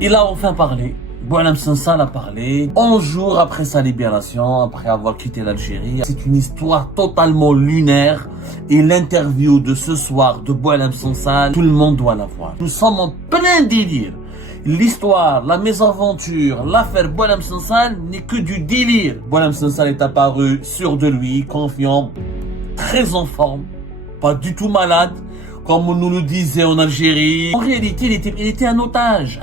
Il a enfin parlé. Boualem Sansal a parlé 11 jours après sa libération, après avoir quitté l'Algérie. C'est une histoire totalement lunaire et l'interview de ce soir de Boualem Sansal, tout le monde doit la voir. Nous sommes en plein délire. L'histoire, la mésaventure, l'affaire Boualem Sansal n'est que du délire. Boualem Sansal est apparu sûr de lui, confiant, très en forme, pas du tout malade, comme on nous le disait en Algérie. En réalité, il était un otage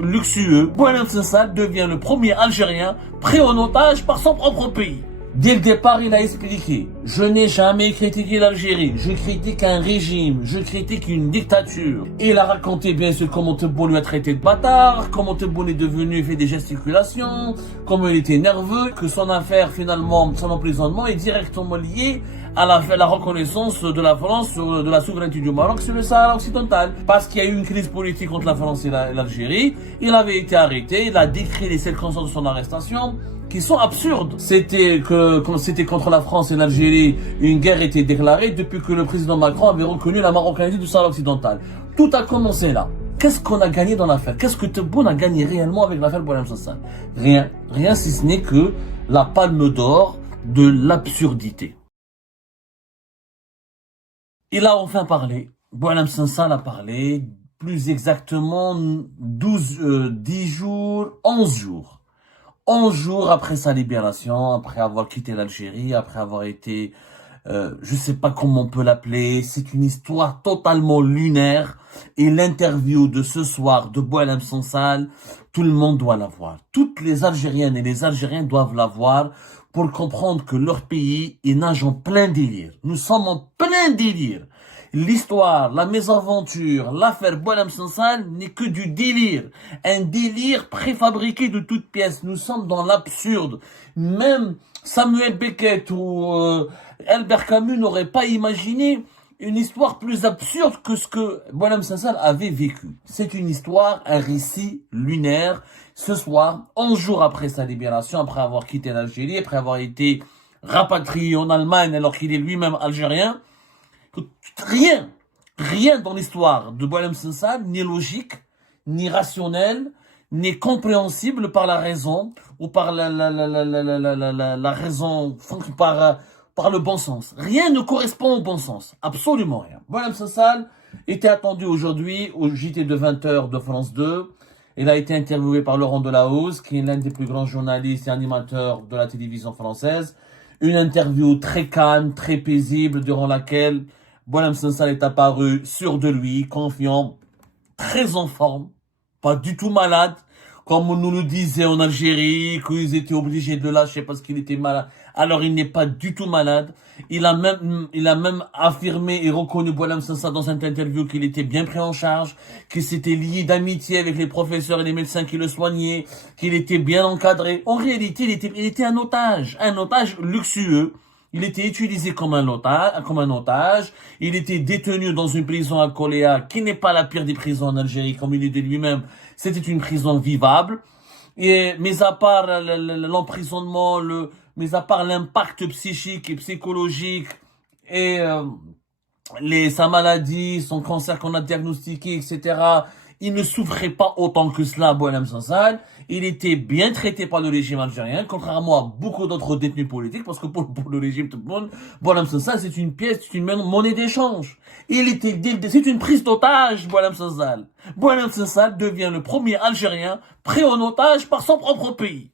luxueux. Boualem Sansal devient le premier Algérien pris en otage par son propre pays. Dès le départ, il a expliqué « Je n'ai jamais critiqué l'Algérie, je critique un régime, je critique une dictature. » Et il a raconté bien sûr comment Tebboune lui a traité de bâtard, comment Tebboune est devenu, fait des gesticulations, comment il était nerveux, que son affaire finalement, son emprisonnement est directement lié à la reconnaissance de la France, de la souveraineté du Maroc sur le Sahara occidental. Parce qu'il y a eu une crise politique entre la France et l'Algérie, il avait été arrêté, il a décrit les circonstances de son arrestation, qui sont absurdes. C'était contre la France et l'Algérie, une guerre était déclarée depuis que le président Macron avait reconnu la marocanité du Sahara occidental. Tout a commencé là. Qu'est-ce qu'on a gagné dans l'affaire? Qu'est-ce que Tebboune a gagné réellement avec l'affaire Boualem Sansal? Rien. Rien si ce n'est que la palme d'or de l'absurdité. Il a enfin parlé. Boualem Sansal a parlé, plus exactement 10 jours, 11 jours. 11 jours après sa libération, après avoir quitté l'Algérie, après avoir été, je sais pas comment on peut l'appeler, c'est une histoire totalement lunaire. Et l'interview de ce soir de Boualem Sansal, tout le monde doit la voir. Toutes les Algériennes et les Algériens doivent la voir pour comprendre que leur pays est nage en plein délire. Nous sommes en plein délire. L'histoire, la mésaventure, l'affaire Boualem Sansal n'est que du délire. Un délire préfabriqué de toutes pièces. Nous sommes dans l'absurde. Même Samuel Beckett ou Albert Camus n'auraient pas imaginé une histoire plus absurde que ce que Boualem Sansal avait vécu. C'est une histoire, un récit lunaire. Ce soir, 11 jours après sa libération, après avoir quitté l'Algérie, après avoir été rapatrié en Allemagne alors qu'il est lui-même algérien, rien dans l'histoire de Boualem Sansal n'est logique, ni rationnel, ni compréhensible par la raison ou par la raison, par le bon sens. Rien ne correspond au bon sens, absolument rien. Boualem Sansal était attendu aujourd'hui au JT de 20h de France 2. Il a été interviewé par Laurent Delahousse, qui est l'un des plus grands journalistes et animateurs de la télévision française. Une interview très calme, très paisible, durant laquelle Boualem Sansal est apparu sûr de lui, confiant, très en forme, pas du tout malade, comme on nous le disait en Algérie, qu'ils étaient obligés de lâcher parce qu'il était malade. Alors il n'est pas du tout malade. Il a même affirmé et reconnu Boualem Sansal dans cette interview qu'il était bien pris en charge, qu'il s'était lié d'amitié avec les professeurs et les médecins qui le soignaient, qu'il était bien encadré. En réalité, il était un otage luxueux. Il était utilisé comme un otage. Il était détenu dans une prison à Koléa, qui n'est pas la pire des prisons en Algérie, comme il le dit lui-même. C'était une prison vivable. Et, mis à part l'emprisonnement, mis à part l'impact psychique et psychologique et sa maladie, son cancer qu'on a diagnostiqué, etc., il ne souffrait pas autant que cela, Boualem Sansal. Il était bien traité par le régime algérien, contrairement à beaucoup d'autres détenus politiques, parce que pour le régime Tebboune, Boualem Sansal, c'est une pièce, c'est une monnaie d'échange. C'est une prise d'otage, Boualem Sansal. Boualem Sansal devient le premier Algérien pris en otage par son propre pays,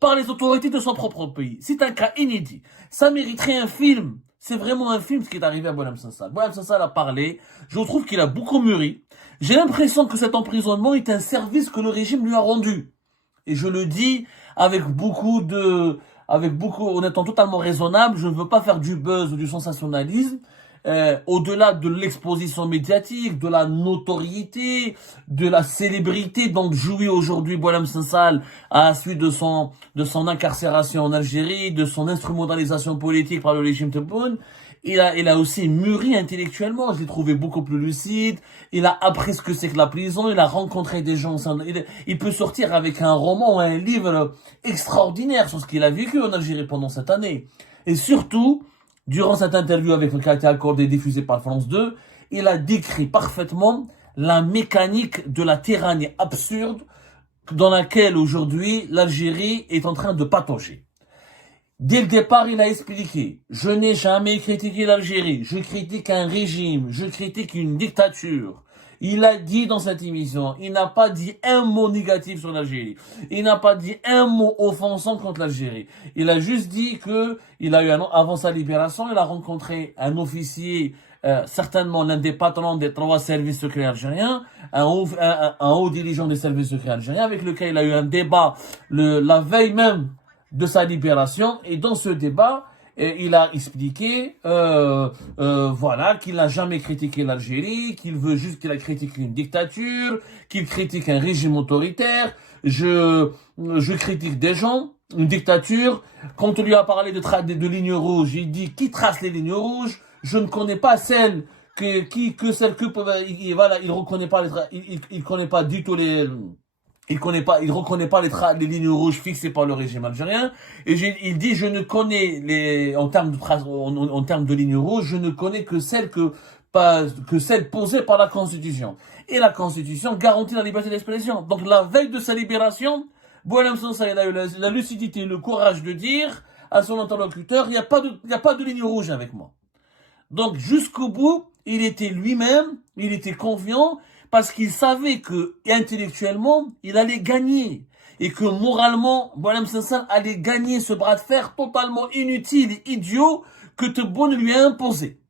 par les autorités de son propre pays. C'est un cas inédit. Ça mériterait un film. C'est vraiment un film ce qui est arrivé à Boualem Sansal. Boualem Sansal a parlé. Je trouve qu'il a beaucoup mûri. J'ai l'impression que cet emprisonnement est un service que le régime lui a rendu. Et je le dis en étant totalement raisonnable. Je ne veux pas faire du buzz ou du sensationnalisme. Au-delà de l'exposition médiatique, de la notoriété, de la célébrité dont jouit aujourd'hui Boualem Sansal à la suite de son incarcération en Algérie, de son instrumentalisation politique par le régime Tebboune, il a aussi mûri intellectuellement. Je l'ai trouvé beaucoup plus lucide. Il a appris ce que c'est que la prison. Il a rencontré des gens. Il peut sortir avec un roman ou un livre extraordinaire sur ce qu'il a vécu en Algérie pendant cette année. Et surtout, durant cette interview qui a été accordée et diffusée par France 2, il a décrit parfaitement la mécanique de la tyrannie absurde dans laquelle aujourd'hui l'Algérie est en train de patauger. Dès le départ, il a expliqué, je n'ai jamais critiqué l'Algérie, je critique un régime, je critique une dictature. Il a dit dans cette émission, il n'a pas dit un mot négatif sur l'Algérie. Il n'a pas dit un mot offensant contre l'Algérie. Il a juste dit que il a eu avant sa libération, il a rencontré un officier, certainement l'un des patrons des 3 services secrets algériens, un haut dirigeant des services secrets algériens, avec lequel il a eu un débat la veille même de sa libération. Et dans ce débat, il a expliqué, voilà, qu'il n'a jamais critiqué l'Algérie, qu'il veut juste qu'il a critiqué une dictature, qu'il critique un régime autoritaire. Je critique des gens, une dictature. Quand on lui a parlé de lignes rouges, il dit qui trace les lignes rouges. Je ne connais pas celles voilà, il reconnaît pas il connaît pas du tout il reconnaît pas les lignes rouges fixées par le régime algérien. Et il dit, je ne connais en termes de lignes rouges, je ne connais que celles posées par la Constitution. Et la Constitution garantit la liberté d'expression. Donc, la veille de sa libération, Boualem Sansal, il a eu la lucidité, le courage de dire à son interlocuteur, il n'y a pas de ligne rouge avec moi. Donc, jusqu'au bout, il était lui-même, il était confiant, parce qu'il savait que, intellectuellement, il allait gagner. Et que, moralement, Boualem Sansal allait gagner ce bras de fer totalement inutile et idiot que Tebboune lui a imposé.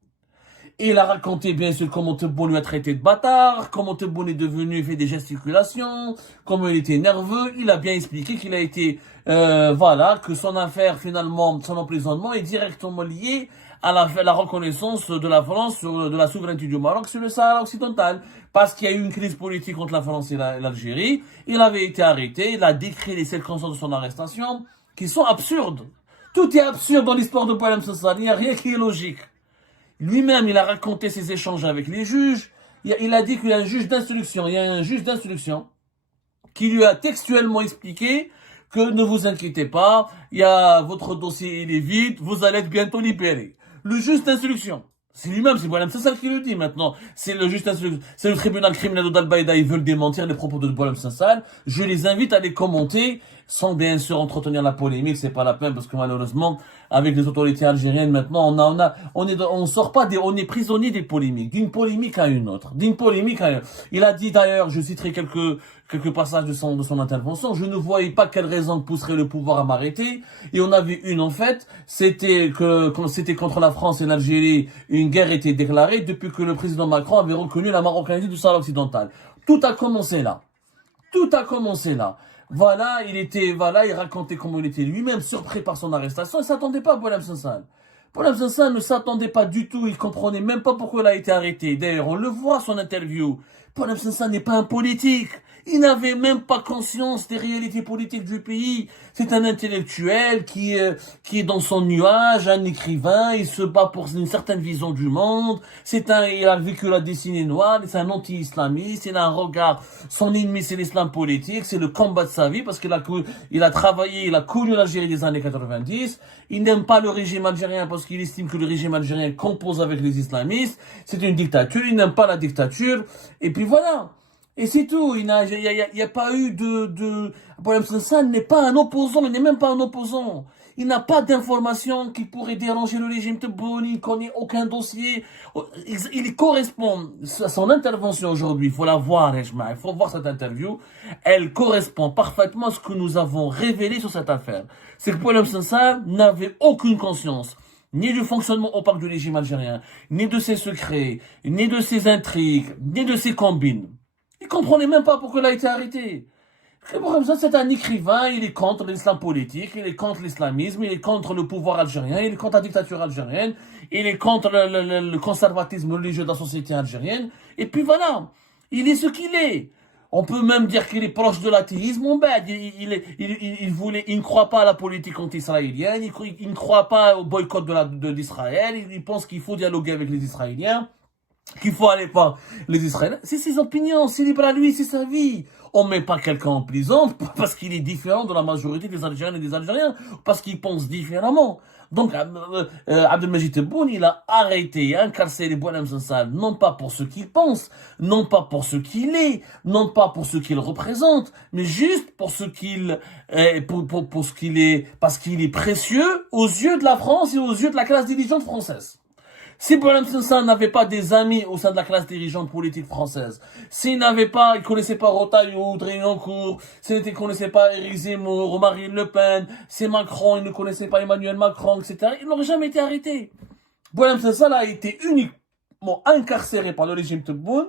Et il a raconté, bien sûr, comment Tebboune lui a traité de bâtard, comment Tebboune est devenu, fait des gesticulations, comment il était nerveux. Il a bien expliqué qu'il a été, voilà, que son affaire, finalement, son emprisonnement est directement lié à la reconnaissance de la France de la souveraineté du Maroc sur le Sahara occidental. Parce qu'il y a eu une crise politique entre la France et l'Algérie. Il avait été arrêté, il a décrit les circonstances de son arrestation, qui sont absurdes. Tout est absurde dans l'histoire de Boualem Sansal, il n'y a rien qui est logique. Lui-même, il a raconté ses échanges avec les juges. Il a dit qu'il y a un juge d'instruction. Il y a un juge d'instruction qui lui a textuellement expliqué que ne vous inquiétez pas, votre dossier il est vide, vous allez être bientôt libéré. Le juge d'instruction. C'est lui-même, c'est Boualem Sansal qui le dit maintenant. C'est le juge d'instruction. C'est le tribunal criminel d'Al-Baïda, ils veulent démentir les propos de Boualem Sansal. Je les invite à les commenter, sans bien sûr entretenir la polémique, c'est pas la peine, parce que malheureusement, avec les autorités algériennes maintenant, on est prisonnier des polémiques, d'une polémique à une autre, d'une polémique à une autre. Il a dit d'ailleurs, je citerai quelques passages de son intervention, je ne voyais pas quelle raison pousserait le pouvoir à m'arrêter, et on avait une en fait, c'était contre la France et l'Algérie, une guerre était déclarée depuis que le président Macron avait reconnu la marocanité du Sahara occidental. Tout a commencé là. Tout a commencé là. Voilà, il racontait comment il était lui-même surpris par son arrestation. Il ne s'attendait pas à Boualem Sansal. Boualem Sansal ne s'attendait pas du tout. Il comprenait même pas pourquoi il a été arrêté. D'ailleurs, on le voit son interview. Boualem Sansal n'est pas un politique. Il n'avait même pas conscience des réalités politiques du pays. C'est un intellectuel qui est dans son nuage, un écrivain. Il se bat pour une certaine vision du monde. Il a vécu la destinée noire. C'est un anti-islamiste. Il a un regard. Son ennemi, c'est l'islam politique. C'est le combat de sa vie parce qu'il a travaillé, il a connu l'Algérie des années 90. Il n'aime pas le régime algérien parce qu'il estime que le régime algérien compose avec les islamistes. C'est une dictature. Il n'aime pas la dictature. Et puis voilà. Et c'est tout, il n'y a pas eu Boualem Sansal n'est pas un opposant, il n'est même pas un opposant. Il n'a pas d'informations qui pourraient déranger le régime Tebboune, il ne connaît aucun dossier. Il correspond, à son intervention aujourd'hui, il faut la voir, il faut voir cette interview, elle correspond parfaitement à ce que nous avons révélé sur cette affaire. C'est que Boualem Sansal n'avait aucune conscience ni du fonctionnement opaque du régime algérien, ni de ses secrets, ni de ses intrigues, ni de ses combines. Il comprenait même pas pourquoi il a été arrêté. C'est un écrivain, il est contre l'islam politique, il est contre l'islamisme, il est contre le pouvoir algérien, il est contre la dictature algérienne, il est contre le conservatisme religieux de la société algérienne. Et puis voilà, il est ce qu'il est. On peut même dire qu'il est proche de l'athéisme, mon bête. Il ne croit pas à la politique anti-israélienne, il ne croit pas au boycott d'Israël, il pense qu'il faut dialoguer avec les Israéliens. qu'il faut aller voir les Israéliens. C'est ses opinions, c'est libre à lui, c'est sa vie. On met pas quelqu'un en prison parce qu'il est différent de la majorité des Algériennes et des Algériens, parce qu'il pense différemment. Donc, Abdelmajid Tebboune, il a arrêté et incarcéré Boualem Sansal, non pas pour ce qu'il pense, non pas pour ce qu'il est, non pas pour ce qu'il représente, mais juste pour ce qu'il est, pour ce qu'il est, parce qu'il est précieux aux yeux de la France et aux yeux de la classe dirigeante française. Si Boualem Sansal n'avait pas des amis au sein de la classe dirigeante politique française, s'il connaissait pas Rotaillot, Drignancourt, s'il ne connaissait pas Éric Zemmour, Marine Le Pen, c'est Macron, il ne connaissait pas Emmanuel Macron, etc., il n'aurait jamais été arrêté. Boualem Sansal a été uniquement incarcéré par le régime Tebboune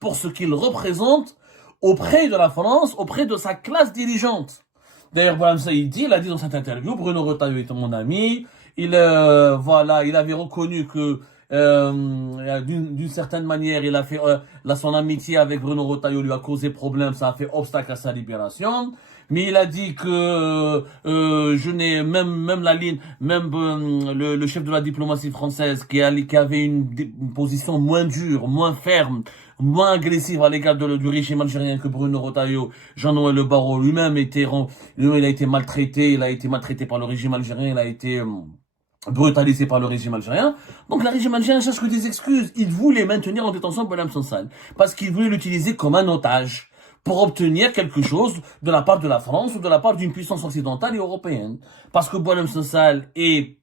pour ce qu'il représente auprès de la France, auprès de sa classe dirigeante. D'ailleurs, Boualem Sansal, il a dit dans cette interview, Bruno Retailleau est mon ami. Il avait reconnu que d'une certaine manière, il a fait son amitié avec Bruno Retailleau lui a causé problème, ça a fait obstacle à sa libération. Mais il a dit que je n'ai même la ligne, même le chef de la diplomatie française qui avait une position moins dure, moins ferme, moins agressive à l'égard du régime algérien que Bruno Retailleau, Jean-Noël Le Barrot lui-même il a été maltraité par le régime algérien, il a été brutalisé par le régime algérien. Donc le régime algérien cherche que des excuses. Il voulait maintenir en détention Boualem Sansal parce qu'il voulait l'utiliser comme un otage pour obtenir quelque chose de la part de la France ou de la part d'une puissance occidentale et européenne. Parce que Boualem Sansal est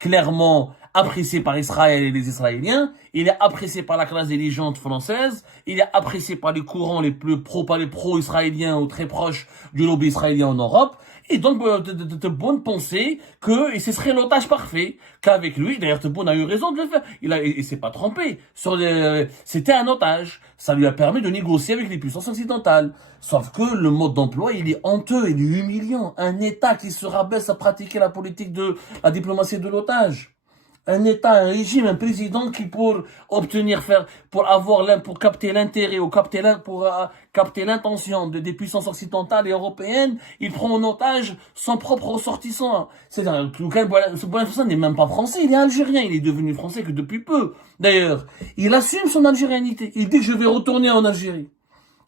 clairement apprécié par Israël et les Israéliens, il est apprécié par la classe dirigeante française, il est apprécié par les courants les pro-israéliens ou très proches du lobby israélien en Europe, et donc de bonne pensée que ce serait l'otage parfait, qu'avec lui, d'ailleurs Tebboune a eu raison de le faire, il s'est pas trompé, c'était un otage, ça lui a permis de négocier avec les puissances occidentales, sauf que le mode d'emploi il est honteux, il est humiliant, un État qui se rabaisse à pratiquer la politique de la diplomatie de l'otage. Un État, un régime, un président qui pour capter l'intérêt ou capter l'intention des puissances occidentales et européennes, il prend en otage son propre ressortissant. C'est-à-dire que Boualem Sansal n'est même pas français, il est algérien, il est devenu français que depuis peu. D'ailleurs, il assume son algérianité. Il dit que je vais retourner en Algérie.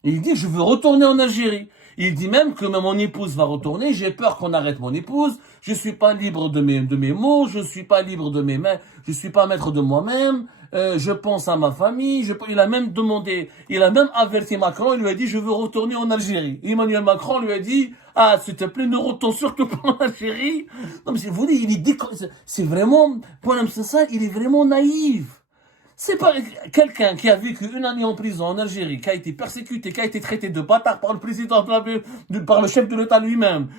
Il dit je veux retourner en Algérie. Il dit même que mon épouse va retourner, j'ai peur qu'on arrête mon épouse, je suis pas libre de mes mots, je suis pas libre de mes mains, je suis pas maître de moi-même, je pense à ma famille, il a même averti Macron, il lui a dit je veux retourner en Algérie. Emmanuel Macron lui a dit s'il te plaît, ne retourne surtout pas en Algérie. Non mais vous voyez, c'est vraiment, Boualem Sansal, il est vraiment naïf. C'est pas quelqu'un qui a vécu une année en prison en Algérie, qui a été persécuté, qui a été traité de bâtard par le président, par le chef de l'État lui-même,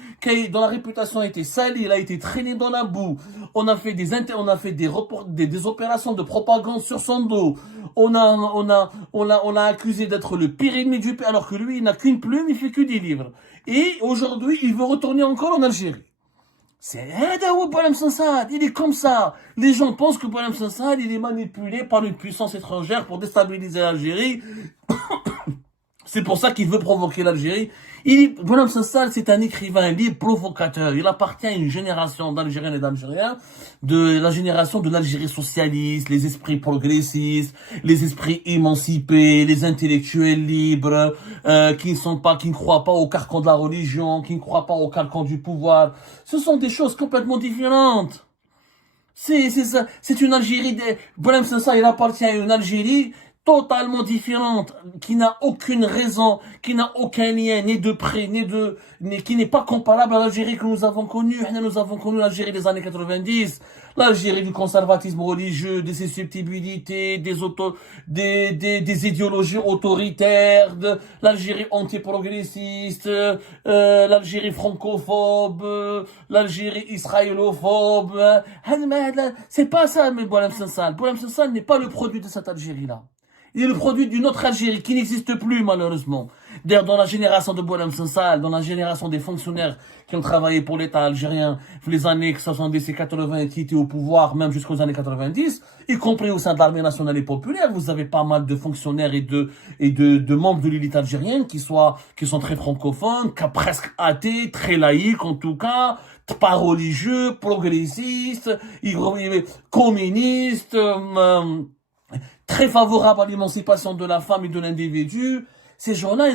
dont la réputation a été salie, il a été traîné dans la boue. On a fait des opérations de propagande sur son dos. On l'a accusé d'être le pire ennemi du pays, alors que lui, il n'a qu'une plume, il fait que des livres. Et aujourd'hui, il veut retourner encore en Algérie. Boualem Sansal, il est comme ça. Les gens pensent que Boualem Sansal, il est manipulé par une puissance étrangère pour déstabiliser l'Algérie. C'est pour ça qu'il veut provoquer l'Algérie. Boualem Sansal, c'est un écrivain libre, provocateur. Il appartient à une génération d'Algériennes et d'Algériens, de la génération de l'Algérie socialiste, les esprits progressistes, les esprits émancipés, les intellectuels libres, qui ne croient pas au carcan de la religion, qui ne croient pas au carcan du pouvoir. Ce sont des choses complètement différentes. C'est ça, c'est une Algérie Boualem Sansal, il appartient à une Algérie totalement différente, qui n'a aucune raison, qui n'a aucun lien, ni de près, qui n'est pas comparable à l'Algérie que nous avons connue. Nous avons connu l'Algérie des années 90, l'Algérie du conservatisme religieux, des susceptibilités, des idéologies autoritaires, l'Algérie antiprogressiste, l'Algérie francophobe, l'Algérie israélophobe. C'est pas ça, mais Boualem Sansal. Boualem Sansal n'est pas le produit de cette Algérie-là. Il est le produit d'une autre Algérie qui n'existe plus, malheureusement. D'ailleurs, dans la génération de Boualem Sansal, dans la génération des fonctionnaires qui ont travaillé pour l'État algérien, les années 70 et 80, qui étaient au pouvoir, même jusqu'aux années 90, y compris au sein de l'armée nationale et populaire, vous avez pas mal de fonctionnaires et de membres de l'élite algérienne qui sont très francophones, presque athées, très laïcs en tout cas, pas religieux, progressistes, communistes, très favorables à l'émancipation de la femme et de l'individu. Ces gens-là,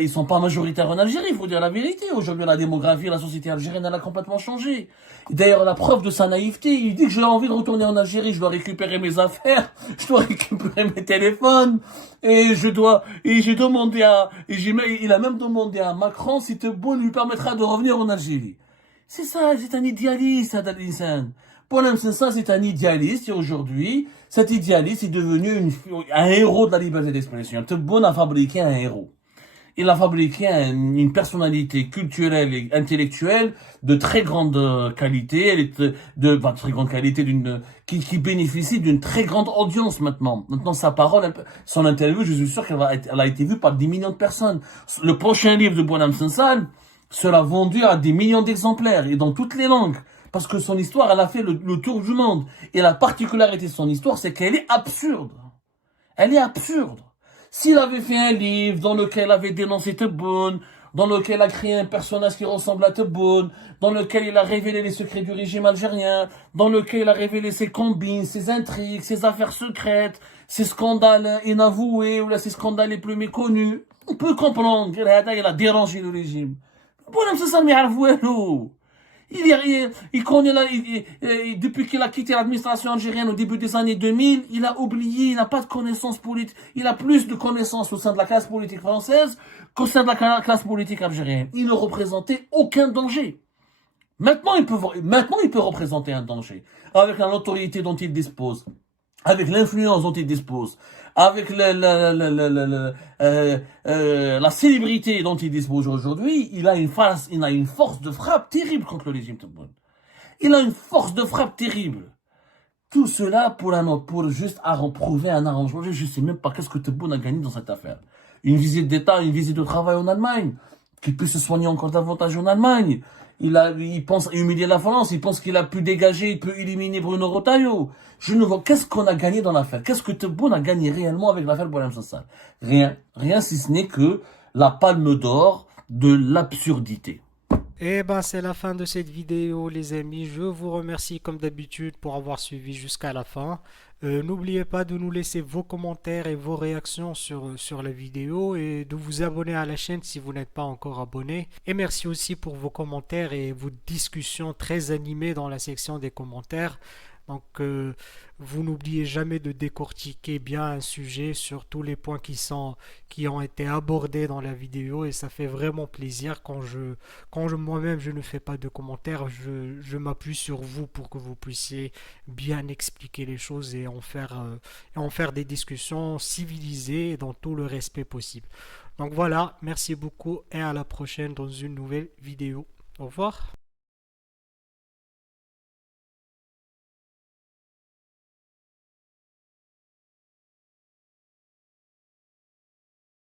ils sont pas majoritaires en Algérie, il faut dire la vérité. Aujourd'hui, la démographie, la société algérienne, elle a complètement changé. D'ailleurs, la preuve de sa naïveté, il dit que j'ai envie de retourner en Algérie, je dois récupérer mes affaires, je dois récupérer mes téléphones, et il a même demandé à Macron si Tebboune lui permettra de revenir en Algérie. C'est ça, c'est un idéaliste, Hadal Insan. Bonhomme, c'est ça, c'est un idéaliste, et aujourd'hui, cet idéaliste est devenu un héros de la liberté d'expression. Tebboune a fabriqué un héros. Il a fabriqué une personnalité culturelle et intellectuelle de très grande qualité, très grande qualité qui bénéficie d'une très grande audience maintenant. Maintenant, sa parole, son interview, je suis sûr elle a été vue par des millions de personnes. Le prochain livre de Bonhomme Sensal sera vendu à des millions d'exemplaires et dans toutes les langues. Parce que son histoire, elle a fait le tour du monde. Et la particularité de son histoire, c'est qu'elle est absurde. Elle est absurde. S'il avait fait un livre dans lequel il avait dénoncé Tebboune, dans lequel il a créé un personnage qui ressemble à Tebboune, dans lequel il a révélé les secrets du régime algérien, dans lequel il a révélé ses combines, ses intrigues, ses affaires secrètes, ses scandales inavoués, ou là, ses scandales les plus méconnus, on peut comprendre qu'il a dérangé le régime. Bonhomme, c'est ça, mais il connaît depuis qu'il a quitté l'administration algérienne au début des années 2000, il a oublié, il n'a pas de connaissances politiques. Il a plus de connaissances au sein de la classe politique française qu'au sein de la classe politique algérienne. Il ne représentait aucun danger. Maintenant, il peut représenter un danger. Avec la notoriété dont il dispose, avec l'influence dont il dispose, avec la célébrité dont il dispose aujourd'hui, il a une force de frappe terrible contre le régime Tebboune. Il a une force de frappe terrible. Tout cela pour juste prouver un arrangement. Je ne sais même pas qu'est-ce que Tebboune a gagné dans cette affaire. Une visite d'État, une visite de travail en Allemagne, qu'il puisse se soigner encore davantage en Allemagne. Il pense humilier la France, il pense qu'il a pu dégager, il peut éliminer Bruno Retailleau. Je ne vois, qu'est-ce qu'on a gagné dans l'affaire? Qu'est-ce que Tebboune a gagné réellement avec l'affaire Bonhomme Sensal? Rien. Rien si ce n'est que la palme d'or de l'absurdité. Et ben c'est la fin de cette vidéo les amis, je vous remercie comme d'habitude pour avoir suivi jusqu'à la fin. N'oubliez pas de nous laisser vos commentaires et vos réactions sur la vidéo et de vous abonner à la chaîne si vous n'êtes pas encore abonné. Et merci aussi pour vos commentaires et vos discussions très animées dans la section des commentaires. Donc, vous n'oubliez jamais de décortiquer bien un sujet sur tous les points qui ont été abordés dans la vidéo et ça fait vraiment plaisir quand moi-même je ne fais pas de commentaires, je m'appuie sur vous pour que vous puissiez bien expliquer les choses et en faire des discussions civilisées et dans tout le respect possible. Donc voilà, merci beaucoup et à la prochaine dans une nouvelle vidéo. Au revoir.